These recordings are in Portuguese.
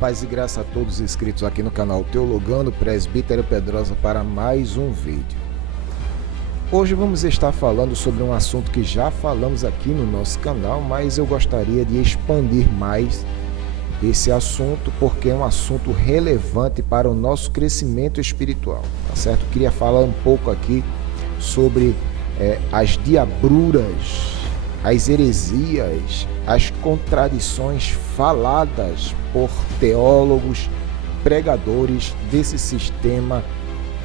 Paz e graça a todos os inscritos aqui no canal Teologando Presbítero Pedrosa para mais um vídeo. Hoje vamos estar falando sobre um assunto que já falamos aqui no nosso canal, mas eu gostaria de expandir mais esse assunto porque é um assunto relevante para o nosso crescimento espiritual, tá certo? Eu queria falar um pouco aqui sobre as diabruras, as heresias, as contradições faladas por teólogos, pregadores desse sistema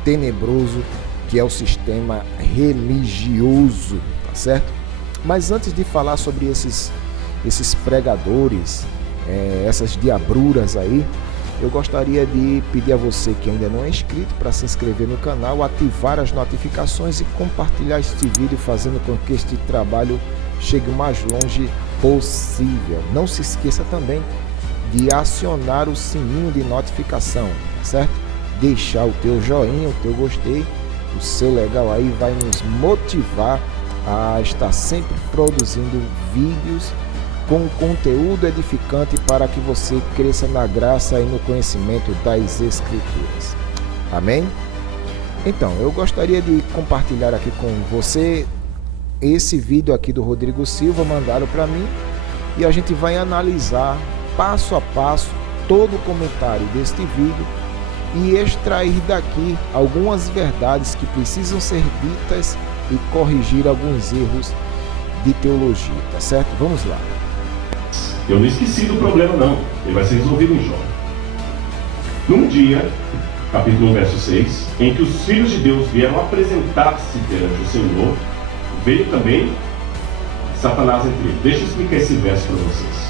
tenebroso que é o sistema religioso, tá certo? Mas antes de falar sobre esses pregadores, essas diabruras aí, eu gostaria de pedir a você que ainda não é inscrito para se inscrever no canal, ativar as notificações e compartilhar este vídeo, fazendo com que este trabalho chegue o mais longe possível. Não se esqueça também de acionar o sininho de notificação, tá certo? Deixar o teu joinha, o teu gostei, o seu legal aí vai nos motivar a estar sempre produzindo vídeos com conteúdo edificante para que você cresça na graça e no conhecimento das Escrituras. Amém? Então, eu gostaria de compartilhar aqui com você esse vídeo aqui do Rodrigo Silva, mandaram para mim, e a gente vai analisar passo a passo todo o comentário deste vídeo e extrair daqui algumas verdades que precisam ser ditas e corrigir alguns erros de teologia, tá certo? Vamos lá. Eu não esqueci do problema não, ele vai ser resolvido em Jó. Num dia, capítulo 1, verso 6, em que os filhos de Deus vieram apresentar-se perante o Senhor, veio também Satanás entre eles. Deixa eu explicar esse verso para vocês.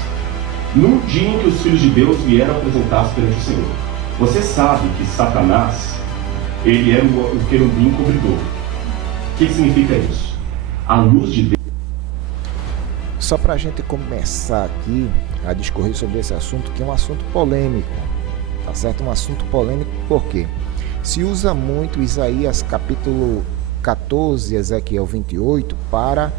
Num dia em que os filhos de Deus vieram apresentar-se perante o Senhor, você sabe que Satanás, ele era o querubim cobridor. O que significa isso? A luz de Deus. Só para a gente começar aqui a discorrer sobre esse assunto, que é um assunto polêmico, tá certo? Um assunto polêmico porque se usa muito Isaías capítulo 14, Ezequiel 28, para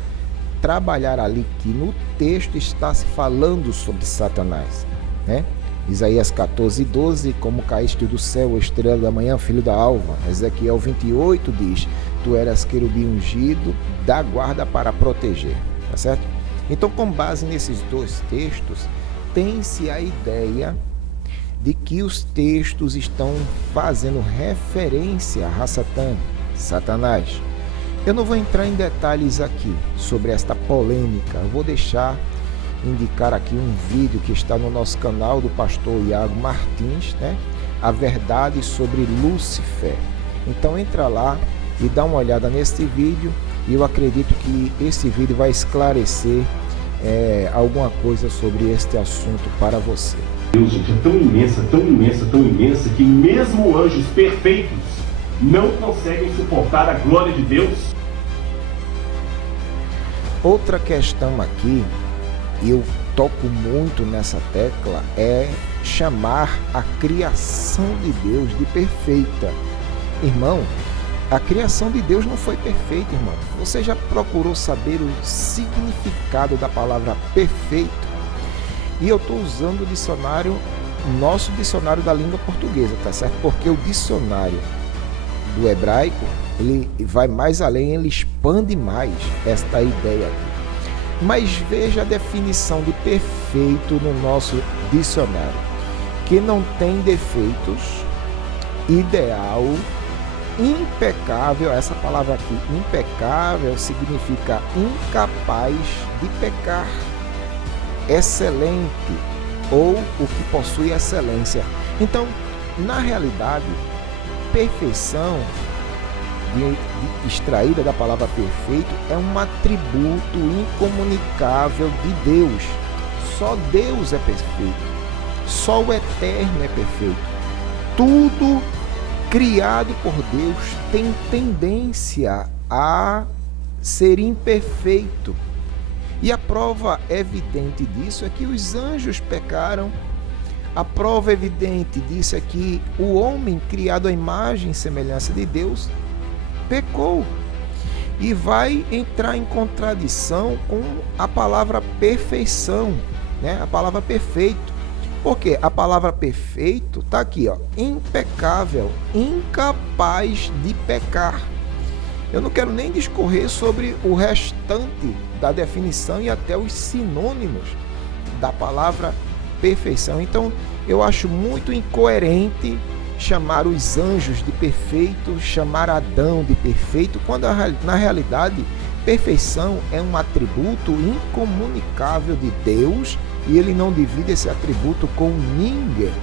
trabalhar ali que no texto está se falando sobre Satanás, né? Isaías 14, 12, como caíste do céu, estrela da manhã, filho da alva. Ezequiel 28 diz, tu eras querubim ungido, da guarda para proteger, tá certo? Então, com base nesses dois textos, tem-se a ideia de que os textos estão fazendo referência a Satan, Satanás. Eu não vou entrar em detalhes aqui sobre esta polêmica, eu vou indicar aqui um vídeo que está no nosso canal do pastor Iago Martins, né? A verdade sobre Lúcifer. Então entra lá e dá uma olhada nesse vídeo e eu acredito que esse vídeo vai esclarecer alguma coisa sobre este assunto para você. Deus, gente, é tão imensa, tão imensa, tão imensa que mesmo anjos perfeitos não conseguem suportar a glória de Deus. Outra questão aqui, e eu toco muito nessa tecla, é chamar a criação de Deus de perfeita. Irmão, a criação de Deus não foi perfeita, irmão. Você já procurou saber o significado da palavra perfeito? E eu estou usando o dicionário, nosso dicionário da língua portuguesa, tá certo? Porque o dicionário do hebraico, ele vai mais além, ele expande mais esta ideia aqui. Mas veja a definição de perfeito no nosso dicionário, que não tem defeitos, ideal, impecável. Essa palavra aqui, impecável, significa incapaz de pecar, excelente ou o que possui excelência. Então, na realidade, perfeição extraída da palavra perfeito é um atributo incomunicável de Deus. Só Deus é perfeito, só o eterno é perfeito. Tudo criado por Deus tem tendência a ser imperfeito. E a prova evidente disso é que os anjos pecaram. A prova evidente disso é que o homem criado à imagem e semelhança de Deus pecou e vai entrar em contradição com a palavra perfeição, né? A palavra perfeito, Porque a palavra perfeito está aqui, ó, impecável, incapaz de pecar. Eu não quero nem discorrer sobre o restante da definição e até os sinônimos da palavra perfeição. Então, eu acho muito incoerente chamar os anjos de perfeito, chamar Adão de perfeito, quando na realidade perfeição é um atributo incomunicável de Deus e ele não divide esse atributo com ninguém.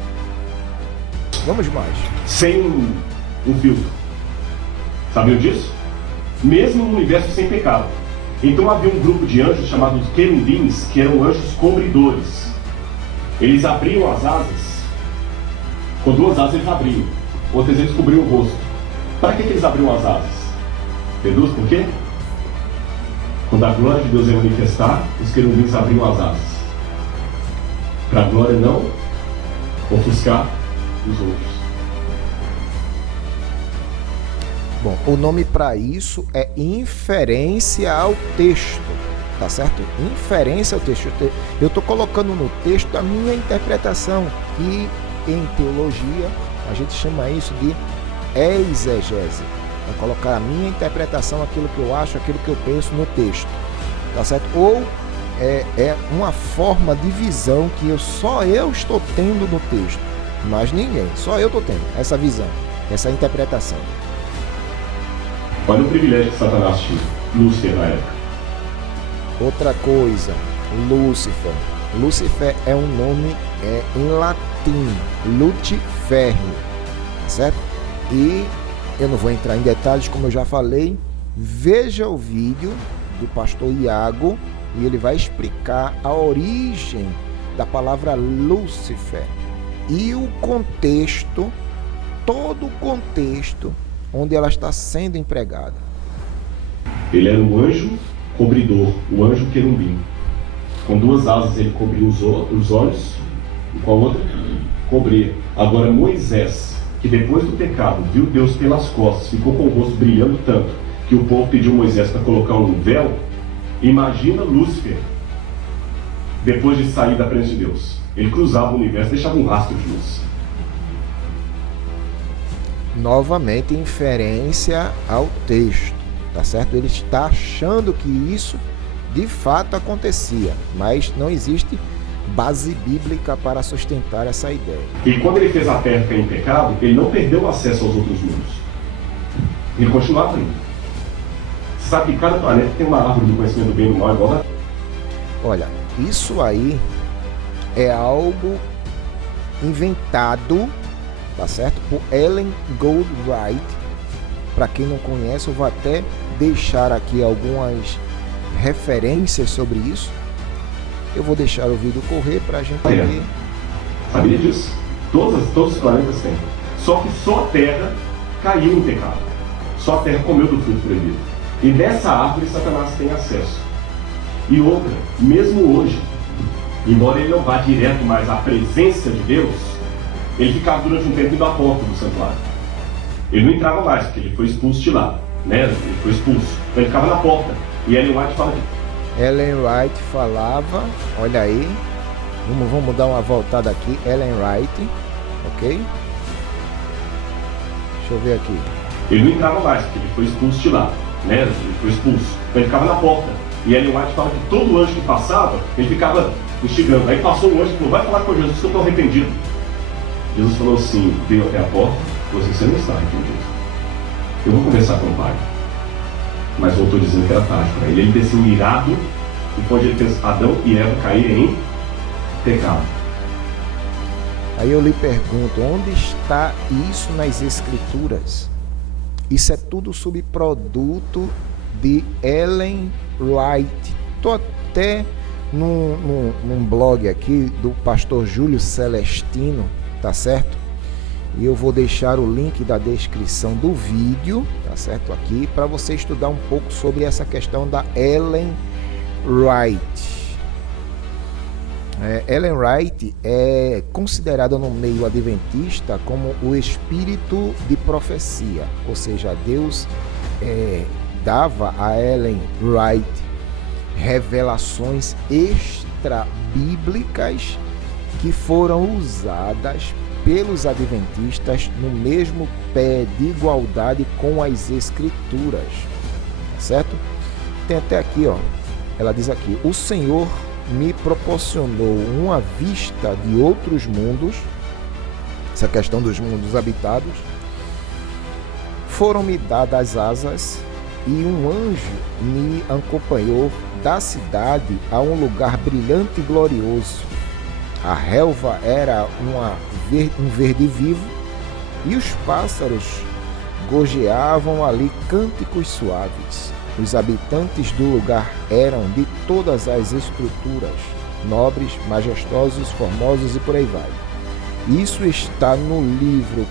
Vamos mais. Sem um filtro. Sabiam disso? Mesmo no universo sem pecado. Então havia um grupo de anjos chamados querubins, que eram anjos cobridores. Eles abriam as asas. Com duas asas eles abriam. Outras eles cobriam o rosto. Para que eles abriam as asas? Deduz por quê? Quando a glória de Deus ia manifestar, os querubins abriam as asas. Para a glória não ofuscar os outros. Bom, o nome para isso é inferência ao texto, tá certo? Inferência ao texto. Eu estou colocando no texto a minha interpretação, que em teologia a gente chama isso de exegese. É colocar a minha interpretação, aquilo que eu acho, aquilo que eu penso no texto, tá certo? Ou é uma forma de visão que só eu estou tendo no texto, mas ninguém, só eu estou tendo essa visão, essa interpretação. Olha o privilégio que Satanás tinha, Lúcifer na época. Outra coisa, Lúcifer. Lúcifer é um nome em latim, Lucifer, certo? E eu não vou entrar em detalhes, como eu já falei. Veja o vídeo do pastor Iago e ele vai explicar a origem da palavra Lúcifer e o contexto, todo o contexto onde ela está sendo empregada. Ele era um anjo cobridor, o anjo querubim. Com duas asas ele cobria os olhos e com a outra cobria. Agora Moisés, que depois do pecado viu Deus pelas costas, ficou com o rosto brilhando tanto que o povo pediu Moisés para colocar um véu. Imagina Lúcifer depois de sair da presença de Deus. Ele cruzava o universo, deixava um rastro de luz. Novamente, inferência ao texto, tá certo? Ele está achando que isso de fato acontecia, mas não existe base bíblica para sustentar essa ideia. E quando ele fez a terra em pecado, ele não perdeu o acesso aos outros mundos. Ele continuava indo. Você sabe que cada planeta tem uma árvore do conhecimento do bem e do mal igual a... Olha, isso aí é algo inventado, tá certo? Por Ellen Goldwright. Para quem não conhece, eu vou até deixar aqui algumas referências sobre isso. Eu vou deixar o vídeo correr para a gente ver. Sabia disso? Todos os planetas têm. Só que só a Terra caiu em pecado. Só a Terra comeu do fruto proibido. E nessa árvore Satanás tem acesso. E outra, mesmo hoje, embora ele não vá direto mais à presença de Deus, ele ficava durante um tempo indo à porta do santuário. Ele não entrava mais, porque ele foi expulso de lá, né? Ele foi expulso. Então ele ficava na porta. E Ellen White fala disso. Ellen White falava, olha aí, vamos dar uma voltada aqui. Ellen White, ok? Deixa eu ver aqui. Ele não entrava mais, porque ele foi expulso de lá, né? Ele foi expulso. Então ele ficava na porta. E Ellen White fala que todo anjo que passava, ele ficava instigando. Aí passou um anjo e falou, vai falar com Jesus que eu estou arrependido. Jesus falou assim, veio até a porta, você não está arrependido. Eu vou conversar com o Pai. Mas voltou dizendo que era tarde para ele. Ele desceu irado, e quando ele fez Adão e Eva caírem em pecado. Aí eu lhe pergunto, onde está isso nas Escrituras? Isso é tudo subproduto de Ellen White. Estou até num blog aqui do pastor Júlio Celestino, tá certo? E eu vou deixar o link da descrição do vídeo, tá certo? Aqui, para você estudar um pouco sobre essa questão da Ellen White. Ellen White é considerada no meio adventista como o espírito de profecia, ou seja, Deus dava a Ellen White revelações extra-bíblicas que foram usadas pelos adventistas no mesmo pé de igualdade com as Escrituras, tá certo? Tem até aqui, ó, ela diz aqui: o Senhor me proporcionou uma vista de outros mundos, essa questão dos mundos habitados, foram-me dadas asas e um anjo me acompanhou da cidade a um lugar brilhante e glorioso. A relva era um verde vivo e os pássaros gorjeavam ali cânticos suaves. Os habitantes do lugar eram de todas as estruturas, nobres, majestosos, formosos e por aí vai. Isso está no livro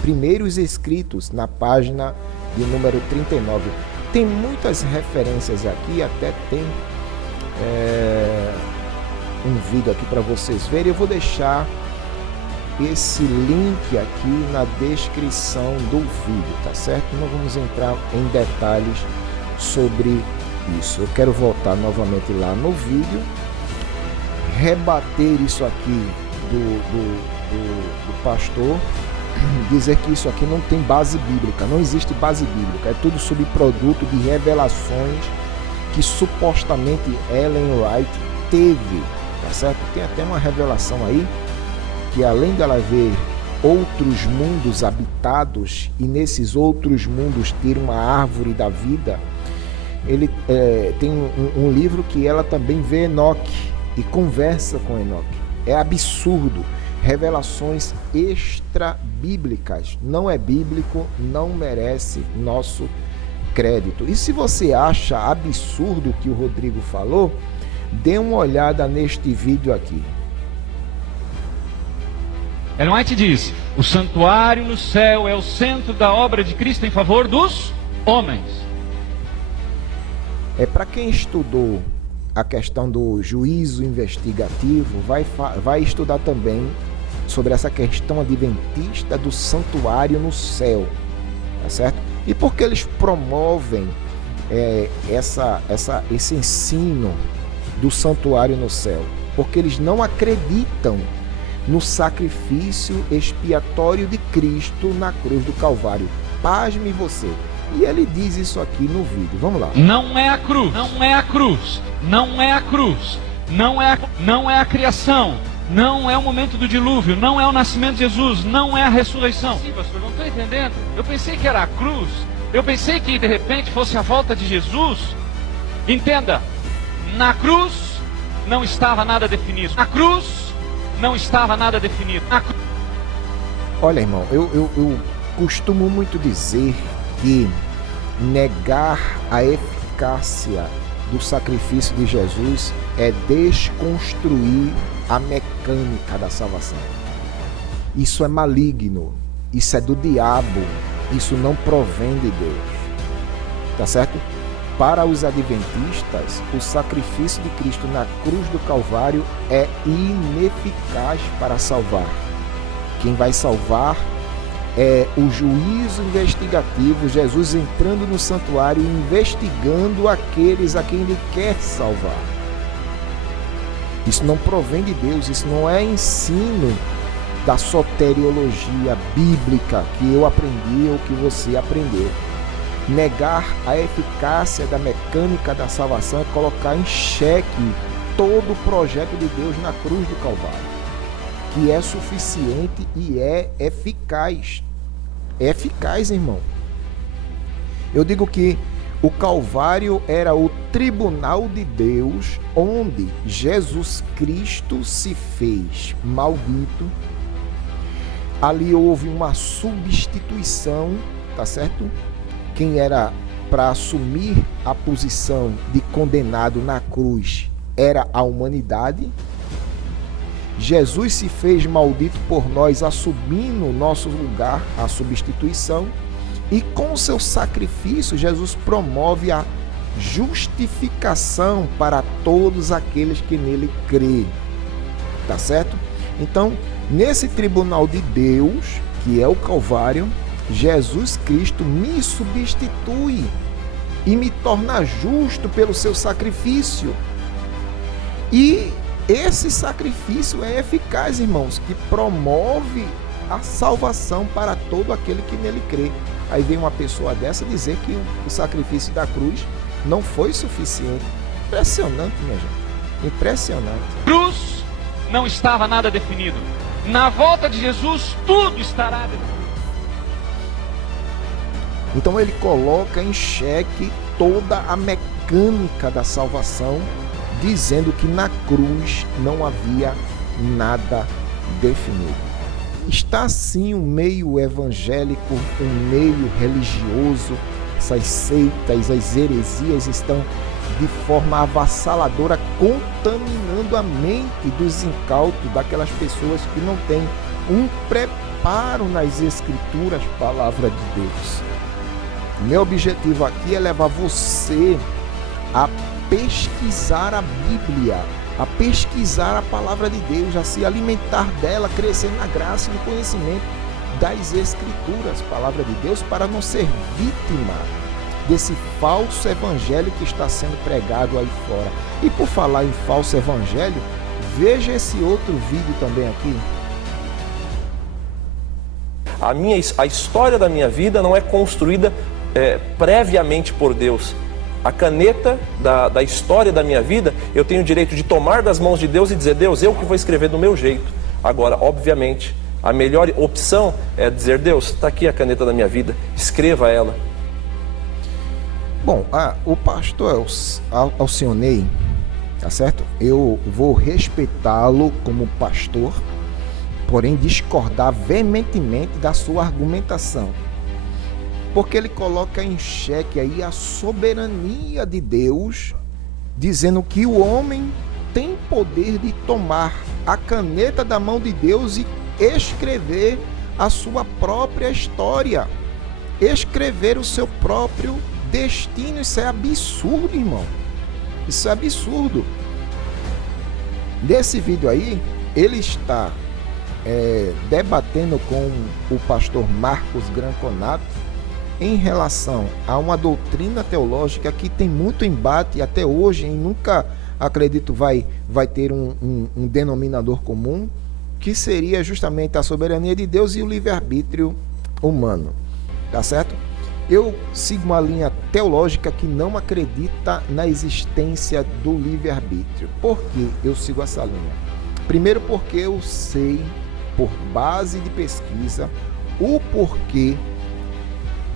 Primeiros Escritos, na página de número 39. Tem muitas referências aqui, até tem um vídeo aqui para vocês verem. Eu vou deixar esse link aqui na descrição do vídeo, tá certo? Não vamos entrar em detalhes sobre isso. Eu quero voltar novamente lá no vídeo, rebater isso aqui do pastor, dizer que isso aqui não tem base bíblica, não existe base bíblica, é tudo subproduto de revelações que supostamente Ellen White teve, tá certo? Tem até uma revelação aí que, além dela ver outros mundos habitados e nesses outros mundos ter uma árvore da vida, ele tem um livro que ela também vê Enoque e conversa com Enoque. É absurdo, revelações extra-bíblicas, não é bíblico, não merece nosso crédito. E se você acha absurdo o que o Rodrigo falou, dê uma olhada neste vídeo aqui. Ellen White diz: o santuário no céu é o centro da obra de Cristo em favor dos homens. Para quem estudou a questão do juízo investigativo, vai estudar também sobre essa questão adventista do santuário no céu, tá certo? E por que eles promovem esse ensino do santuário no céu? Porque eles não acreditam no sacrifício expiatório de Cristo na cruz do Calvário. Pasme você. E ele diz isso aqui no vídeo. Vamos lá. Não é a cruz, não é a cruz, não é a cruz, não é a criação, não é o momento do dilúvio, não é o nascimento de Jesus, não é a ressurreição. Sim, pastor, não estou entendendo. Eu pensei que era a cruz, eu pensei que de repente fosse a volta de Jesus. Entenda, na cruz não estava nada definido. Na cruz não estava nada definido. Olha, irmão, eu costumo muito dizer que negar a eficácia do sacrifício de Jesus é desconstruir a mecânica da salvação. Isso é maligno, isso é do diabo, isso não provém de Deus, tá certo? Para os adventistas, o sacrifício de Cristo na cruz do Calvário é ineficaz para salvar. Quem vai salvar é o juízo investigativo, Jesus entrando no santuário e investigando aqueles a quem ele quer salvar. Isso não provém de Deus, isso não é ensino da soteriologia bíblica que eu aprendi ou que você aprendeu. Negar a eficácia da mecânica da salvação é colocar em xeque todo o projeto de Deus na cruz do Calvário, que é suficiente e é eficaz. É eficaz, irmão. Eu digo que o Calvário era o tribunal de Deus, onde Jesus Cristo se fez maldito. Ali houve uma substituição, tá certo? Quem era para assumir a posição de condenado na cruz era a humanidade. Jesus se fez maldito por nós, assumindo o nosso lugar, a substituição. E com o seu sacrifício, Jesus promove a justificação para todos aqueles que nele crêem. Tá certo? Então, nesse tribunal de Deus, que é o Calvário, Jesus Cristo me substitui e me torna justo pelo seu sacrifício. E Esse sacrifício é eficaz, irmãos, que promove a salvação para todo aquele que nele crê. Aí vem uma pessoa dessa dizer que o sacrifício da cruz não foi suficiente. Impressionante, minha gente. Impressionante. Cruz não estava nada definido. Na volta de Jesus, tudo estará definido. Então ele coloca em xeque toda a mecânica da salvação, dizendo que na cruz não havia nada definido. Está assim o meio evangélico, um meio religioso, essas seitas, as heresias estão de forma avassaladora contaminando a mente dos incautos, daquelas pessoas que não têm um preparo nas escrituras, palavra de Deus. Meu objetivo aqui é levar você a pesquisar a Bíblia, a pesquisar a palavra de Deus, a se alimentar dela, crescer na graça e no conhecimento das Escrituras, palavra de Deus, para não ser vítima desse falso evangelho que está sendo pregado aí fora. E por falar em falso evangelho, veja esse outro vídeo também aqui. A história da minha vida não é construída previamente por Deus. A caneta da história da minha vida, eu tenho o direito de tomar das mãos de Deus e dizer: Deus, eu que vou escrever do meu jeito. Agora, obviamente, a melhor opção é dizer: Deus, está aqui a caneta da minha vida, escreva ela. Bom, o pastor Alcionei, tá certo? Eu vou respeitá-lo como pastor, porém discordar veementemente da sua argumentação. Porque ele coloca em xeque aí a soberania de Deus, dizendo que o homem tem poder de tomar a caneta da mão de Deus e escrever a sua própria história, escrever o seu próprio destino. Isso é absurdo, irmão. Isso é absurdo. Nesse vídeo aí, ele está debatendo com o pastor Marcos Granconato em relação a uma doutrina teológica que tem muito embate até hoje e nunca, acredito, vai ter um denominador comum, que seria justamente a soberania de Deus e o livre-arbítrio humano. Tá certo? Eu sigo uma linha teológica que não acredita na existência do livre-arbítrio. Por que eu sigo essa linha? Primeiro, porque eu sei, por base de pesquisa, o porquê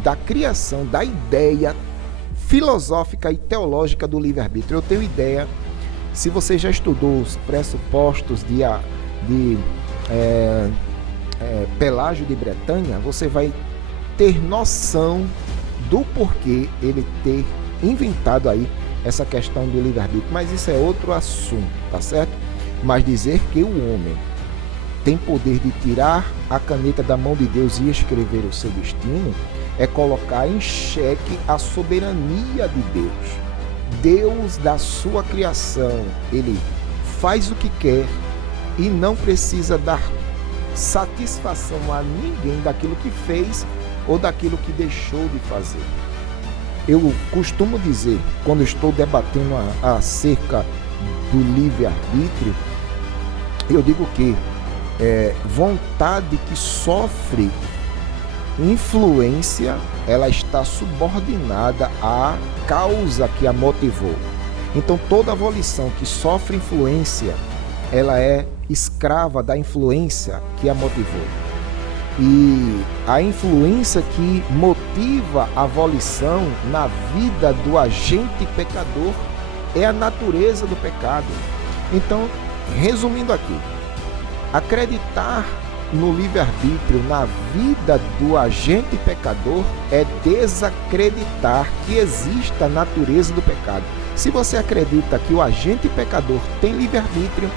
da criação da ideia filosófica e teológica do livre-arbítrio. Eu tenho ideia, se você já estudou os pressupostos de Pelágio de Bretanha, você vai ter noção do porquê ele ter inventado aí essa questão do livre-arbítrio. Mas isso é outro assunto, tá certo? Mas dizer que o homem tem poder de tirar a caneta da mão de Deus e escrever o seu destino é colocar em xeque a soberania de Deus. Deus, da sua criação, ele faz o que quer e não precisa dar satisfação a ninguém daquilo que fez ou daquilo que deixou de fazer. Eu costumo dizer, quando estou debatendo acerca do livre-arbítrio, eu digo que vontade que sofre influência, ela está subordinada à causa que a motivou. Então toda volição que sofre influência, ela é escrava da influência que a motivou. E a influência que motiva a volição na vida do agente pecador é a natureza do pecado. Então, resumindo aqui, acreditar no livre-arbítrio na vida do agente pecador é desacreditar que exista a natureza do pecado. Se você acredita que o agente pecador tem livre-arbítrio,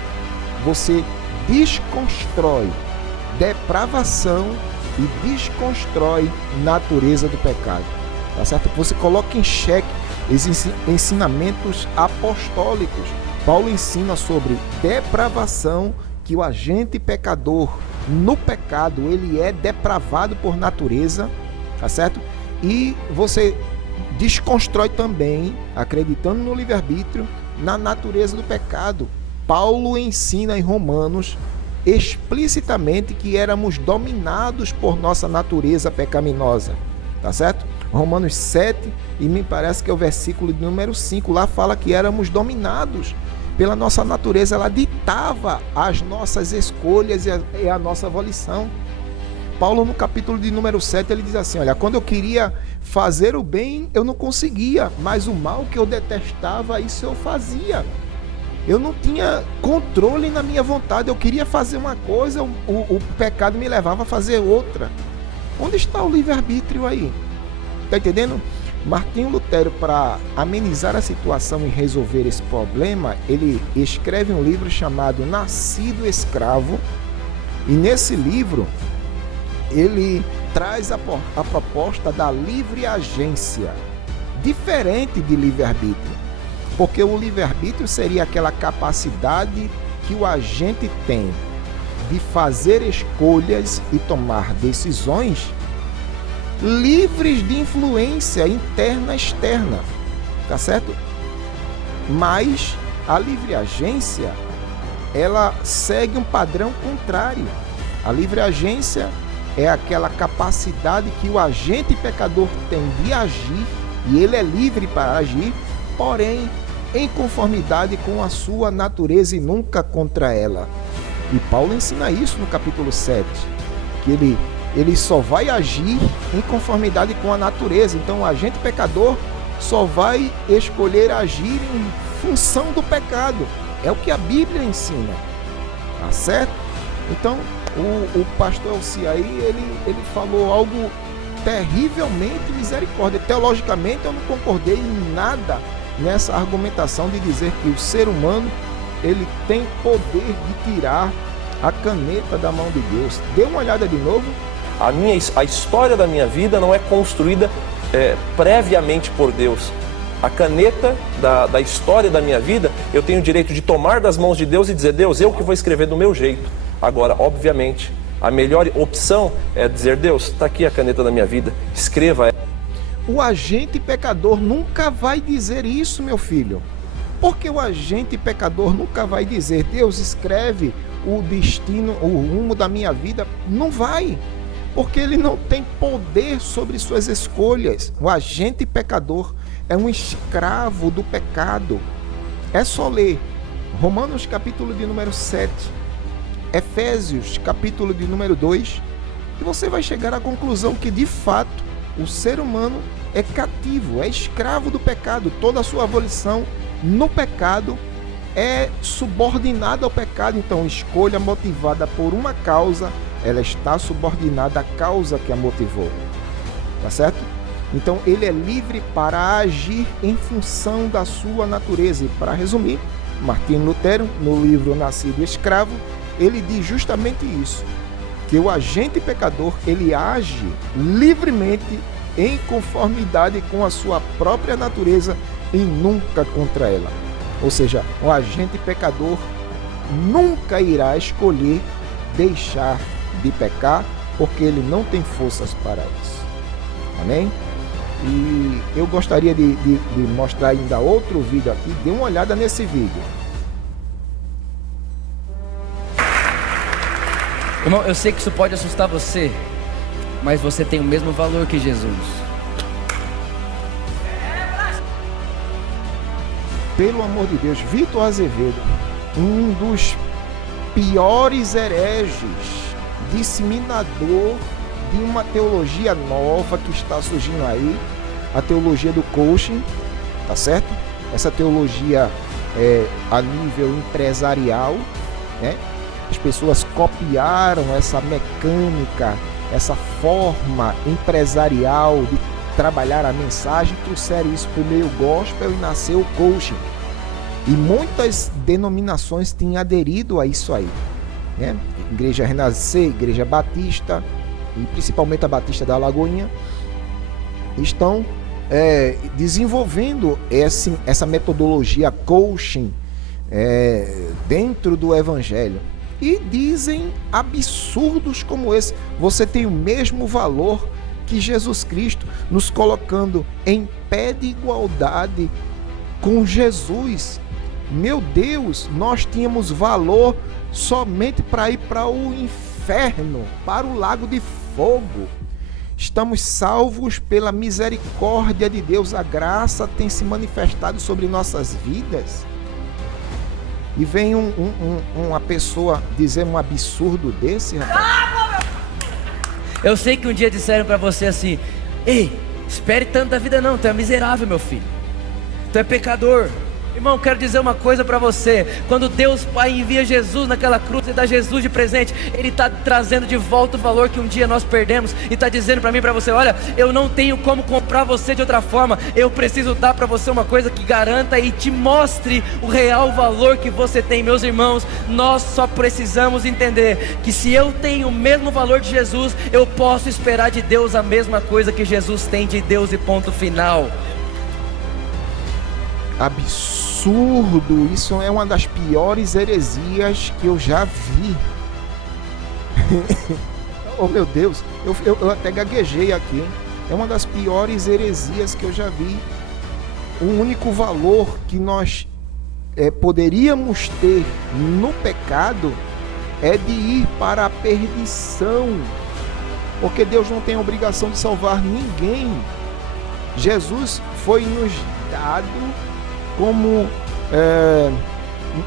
você desconstrói depravação e desconstrói natureza do pecado. Tá certo? Você coloca em xeque esses ensinamentos apostólicos. Paulo ensina sobre depravação, que o agente pecador no pecado ele é depravado por natureza, tá certo? E você desconstrói também, acreditando no livre-arbítrio, na natureza do pecado. Paulo ensina em Romanos explicitamente que éramos dominados por nossa natureza pecaminosa, tá certo? Romanos 7, e me parece que é o versículo de número 5, lá fala que éramos dominados pela nossa natureza, ela ditava as nossas escolhas e a nossa volição. Paulo, no capítulo de número 7, ele diz assim, olha, quando eu queria fazer o bem, eu não conseguia, mas o mal que eu detestava, isso eu fazia. Eu não tinha controle na minha vontade, eu queria fazer uma coisa, o pecado me levava a fazer outra. Onde está o livre-arbítrio aí? Está entendendo? Martinho Lutero, para amenizar a situação e resolver esse problema, ele escreve um livro chamado Nascido Escravo, e nesse livro ele traz a proposta da livre agência, diferente de livre-arbítrio, porque o livre-arbítrio seria aquela capacidade que o agente tem de fazer escolhas e tomar decisões livres de influência interna e externa, tá certo? Mas a livre agência, ela segue um padrão contrário. A livre agência é aquela capacidade que o agente pecador tem de agir, e ele é livre para agir, porém em conformidade com a sua natureza e nunca contra ela. E Paulo ensina isso no capítulo 7, que ele só vai agir em conformidade com a natureza. Então o agente pecador só vai escolher agir em função do pecado. É o que a Bíblia ensina, tá certo? Então o pastor Elci aí, ele falou algo terrivelmente misericórdia. Teologicamente eu não concordei em nada nessa argumentação de dizer que o ser humano ele tem poder de tirar a caneta da mão de Deus. Dê uma olhada de novo. A história da minha vida não é construída previamente por Deus. A caneta da história da minha vida, eu tenho o direito de tomar das mãos de Deus e dizer, Deus, eu que vou escrever do meu jeito. Agora, obviamente, a melhor opção é dizer, Deus, está aqui a caneta da minha vida, escreva ela. O agente pecador nunca vai dizer isso, meu filho. Porque o agente pecador nunca vai dizer, Deus, escreve o destino, o rumo da minha vida. Não vai. Porque ele não tem poder sobre suas escolhas. O agente pecador é um escravo do pecado. É só ler Romanos capítulo de número 7, Efésios capítulo de número 2, e você vai chegar à conclusão que de fato o ser humano é cativo, é escravo do pecado. Toda a sua volição no pecado é subordinada ao pecado. Então, escolha motivada por uma causa, ela está subordinada à causa que a motivou. Tá certo? Então, ele é livre para agir em função da sua natureza. E para resumir, Martinho Lutero, no livro Nascido Escravo, ele diz justamente isso, que o agente pecador, ele age livremente em conformidade com a sua própria natureza e nunca contra ela. Ou seja, o agente pecador nunca irá escolher deixar de pecar, porque ele não tem forças para isso. Amém? E eu gostaria de mostrar ainda outro vídeo aqui. Dê uma olhada nesse vídeo. Irmão, eu sei que isso pode assustar você, mas você tem o mesmo valor que Jesus. Pelo amor de Deus, Vitor Azevedo, um dos piores hereges, disseminador de uma teologia nova que está surgindo aí, a teologia do coaching, tá certo? Essa teologia é a nível empresarial, né? As pessoas copiaram essa mecânica, essa forma empresarial de trabalhar a mensagem, trouxeram isso para o meio gospel e nasceu o coaching. E muitas denominações têm aderido a isso aí, né? Igreja Renascer, Igreja Batista, e principalmente a Batista da Lagoinha, estão desenvolvendo essa metodologia coaching dentro do Evangelho. E dizem absurdos como esse. Você tem o mesmo valor que Jesus Cristo, nos colocando em pé de igualdade com Jesus. Meu Deus, nós tínhamos valor somente para ir para o inferno, para o lago de fogo. Estamos salvos pela misericórdia de Deus. A graça tem se manifestado sobre nossas vidas. E vem uma pessoa dizer um absurdo desse, rapaz. Eu sei que um dia disseram para você assim: ei, espere tanto da vida não, tu é miserável, meu filho, tu é pecador. Irmão, quero dizer uma coisa para você. Quando Deus Pai envia Jesus naquela cruz e dá Jesus de presente, Ele está trazendo de volta o valor que um dia nós perdemos. E está dizendo para mim e para você: olha, eu não tenho como comprar você de outra forma. Eu preciso dar para você uma coisa que garanta e te mostre o real valor que você tem. Meus irmãos, nós só precisamos entender que se eu tenho o mesmo valor de Jesus, eu posso esperar de Deus a mesma coisa que Jesus tem de Deus, e ponto final. Absurdo, isso é uma das piores heresias que eu já vi. Oh meu Deus, eu até gaguejei aqui. É uma das piores heresias que eu já vi. O único valor que nós poderíamos ter no pecado é de ir para a perdição, porque Deus não tem a obrigação de salvar ninguém. Jesus foi nos dado como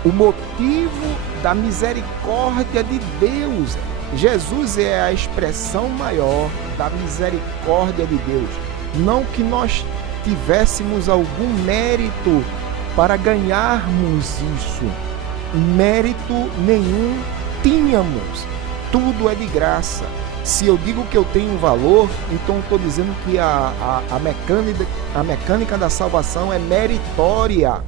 o motivo da misericórdia de Deus. Jesus é a expressão maior da misericórdia de Deus. Não que nós tivéssemos algum mérito para ganharmos isso. Mérito nenhum tínhamos. Tudo é de graça. Se eu digo que eu tenho valor, então estou dizendo que a mecânica da salvação é meritória.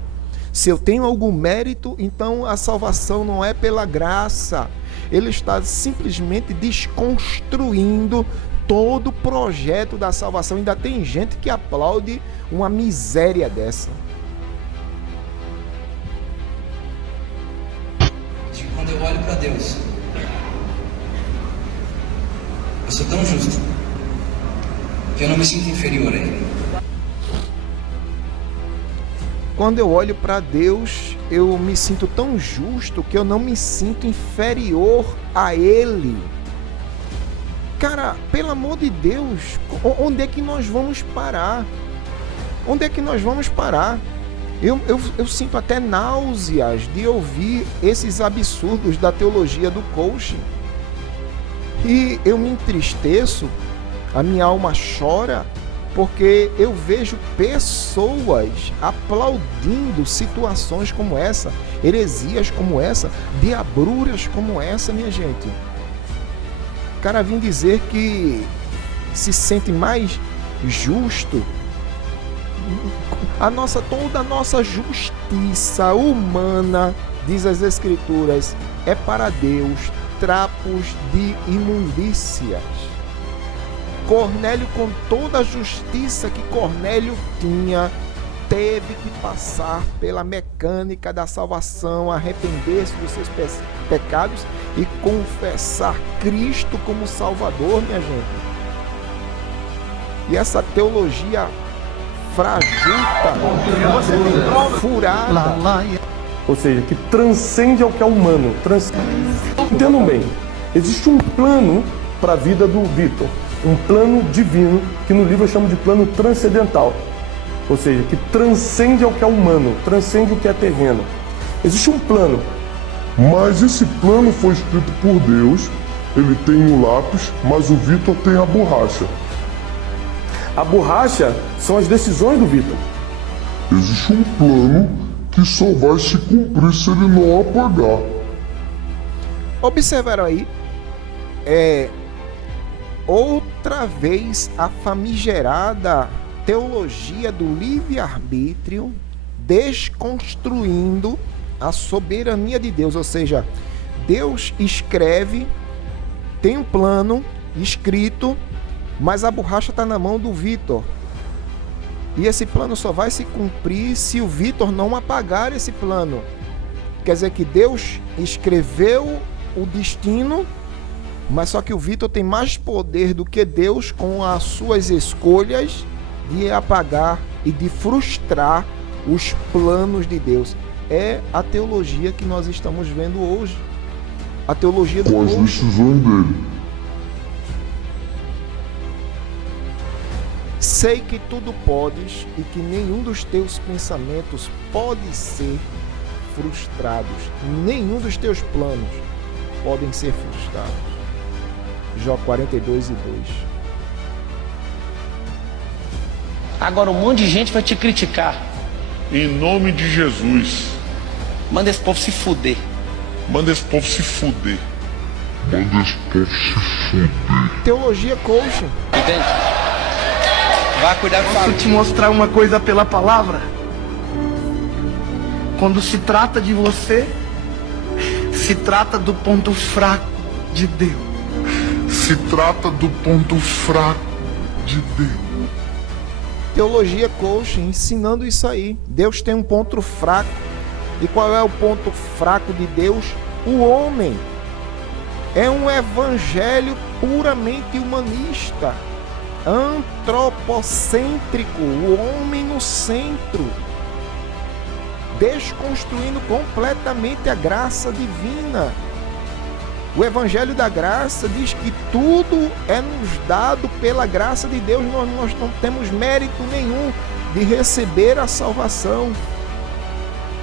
Se eu tenho algum mérito, então a salvação não é pela graça. Ele está simplesmente desconstruindo todo o projeto da salvação. Ainda tem gente que aplaude uma miséria dessa. Quando eu olho para Deus, eu sou tão justo que eu não me sinto inferior a Ele. Quando eu olho para Deus, eu me sinto tão justo que eu não me sinto inferior a Ele. Cara, pelo amor de Deus, onde é que nós vamos parar? Onde é que nós vamos parar? Eu sinto até náuseas de ouvir esses absurdos da teologia do coaching. E eu me entristeço, a minha alma chora, porque eu vejo pessoas aplaudindo situações como essa, heresias como essa, diabruras como essa, minha gente. O cara vem dizer que se sente mais justo. Toda a nossa justiça humana, diz as Escrituras, é para Deus trapos de imundícias. Cornélio, com toda a justiça que Cornélio tinha, teve que passar pela mecânica da salvação, arrepender-se dos seus pecados e confessar Cristo como Salvador, minha gente. E essa teologia frajuta, furada, Ou seja, que transcende ao que é humano. Entendam bem, existe um plano para a vida do Vitor, um plano divino, que no livro eu chamo de plano transcendental. Ou seja, que transcende ao que é humano, transcende o que é terreno. Existe um plano. Mas esse plano foi escrito por Deus, ele tem o lápis, mas o Vitor tem a borracha. A borracha são as decisões do Vitor. Existe um plano que só vai se cumprir se ele não apagar. Observaram aí? Outra vez a famigerada teologia do livre-arbítrio desconstruindo a soberania de Deus. Ou seja, Deus escreve, tem um plano escrito, mas a borracha está na mão do Vitor. E esse plano só vai se cumprir se o Vitor não apagar esse plano. Quer dizer que Deus escreveu o destino, mas só que o Vitor tem mais poder do que Deus com as suas escolhas de apagar e de frustrar os planos de Deus. é a teologia que nós estamos vendo hoje. A teologia do Com as coaching. decisões dele. Sei que tudo podes e que nenhum dos teus pensamentos pode ser frustrados. Nenhum dos teus planos podem ser frustrados. Jó 42:2. Agora um monte de gente vai te criticar. Em nome de Jesus. Manda esse povo se fuder. Manda esse povo se fuder. Manda esse povo se fuder. Teologia coaching. Entende? Vai cuidar com Posso te mostrar uma coisa pela palavra? Quando se trata de você, se trata do ponto fraco de Deus. Se trata do ponto fraco de Deus. Teologia coaching, ensinando isso aí. Deus tem um ponto fraco. E qual é o ponto fraco de Deus? O homem. É um evangelho puramente humanista, antropocêntrico, o homem no centro, desconstruindo completamente a graça divina. O evangelho da graça diz que tudo é nos dado pela graça de Deus, nós não temos mérito nenhum de receber a salvação.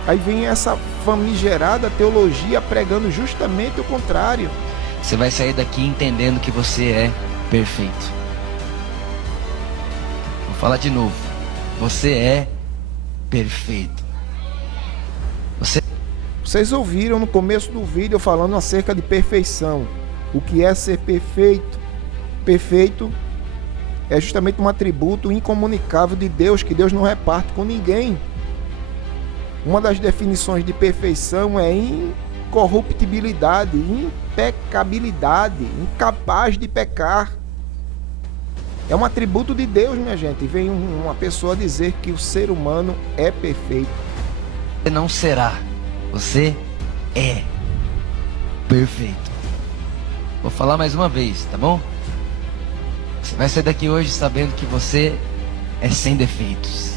Aí vem essa famigerada teologia pregando justamente o contrário. Você vai sair daqui entendendo que você é perfeito. Vou falar de novo. Você é perfeito. Vocês ouviram no começo do vídeo eu falando acerca de perfeição. O que é ser perfeito? Perfeito é justamente um atributo incomunicável de Deus, que Deus não reparte com ninguém. Uma das definições de perfeição é incorruptibilidade, impecabilidade, incapaz de pecar. É um atributo de Deus, minha gente. E vem uma pessoa dizer que o ser humano é perfeito. Você não será. Você é perfeito. Vou falar mais uma vez, tá bom? Você vai sair daqui hoje sabendo que você é sem defeitos.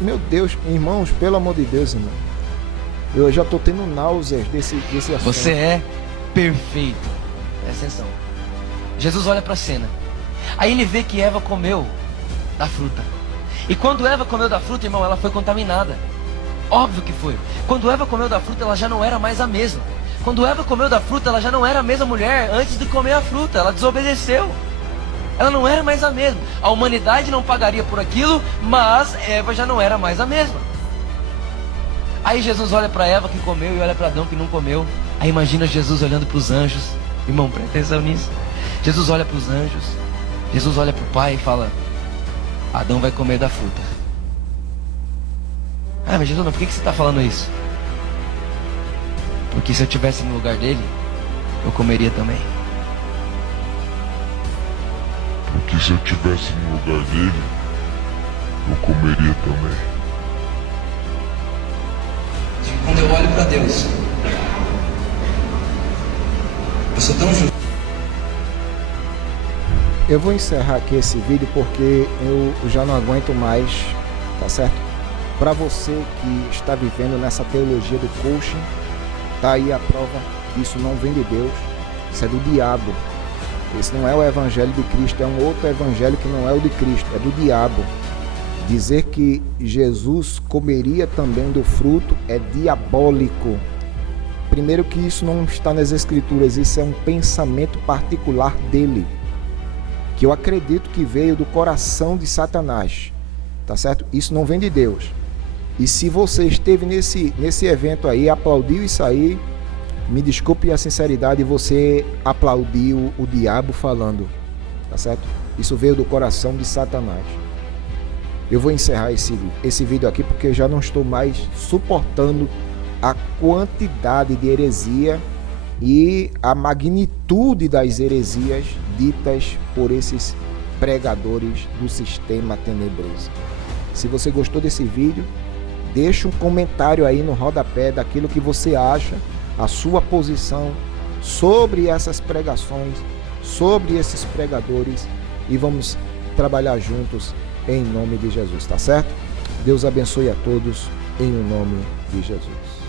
Meu Deus, irmãos, pelo amor de Deus, irmão. Eu já tô tendo náuseas desse assunto. Você é perfeito. Presta atenção. Jesus olha para a cena. Aí ele vê que Eva comeu da fruta. E quando Eva comeu da fruta, irmão, ela foi contaminada. Óbvio que foi. Quando Eva comeu da fruta, ela já não era mais a mesma. Quando Eva comeu da fruta, ela já não era a mesma mulher antes de comer a fruta. Ela desobedeceu. Ela não era mais a mesma. A humanidade não pagaria por aquilo, mas Eva já não era mais a mesma. Aí Jesus olha para Eva que comeu e olha para Adão que não comeu. Aí imagina Jesus olhando para os anjos. Irmão, presta atenção nisso. Jesus olha para os anjos. Jesus olha para o pai e fala: Adão vai comer da fruta. Ah, mas Jesus, por que você está falando isso? Porque se eu estivesse no lugar dele, eu comeria também. Porque se eu estivesse no lugar dele, eu comeria também. Quando eu olho para Deus, eu sou tão justo. Eu vou encerrar aqui esse vídeo porque eu já não aguento mais, tá certo? Para você que está vivendo nessa teologia do coaching, tá aí a prova que isso não vem de Deus, isso é do diabo. Esse não é o evangelho de Cristo, é um outro evangelho que não é o de Cristo, é do diabo. Dizer que Jesus comeria também do fruto é diabólico. Primeiro que isso não está nas escrituras, isso é um pensamento particular dele, que eu acredito que veio do coração de Satanás, tá certo? Isso não vem de Deus. E se você esteve nesse evento aí, aplaudiu isso aí, me desculpe a sinceridade, você aplaudiu o diabo falando, tá certo? Isso veio do coração de Satanás. Eu vou encerrar esse vídeo aqui porque eu já não estou mais suportando a quantidade de heresia e a magnitude das heresias ditas por esses pregadores do sistema tenebroso. Se você gostou desse vídeo, deixa um comentário aí no rodapé daquilo que você acha, a sua posição sobre essas pregações, sobre esses pregadores, e vamos trabalhar juntos em nome de Jesus, tá certo? Deus abençoe a todos. em o nome de Jesus.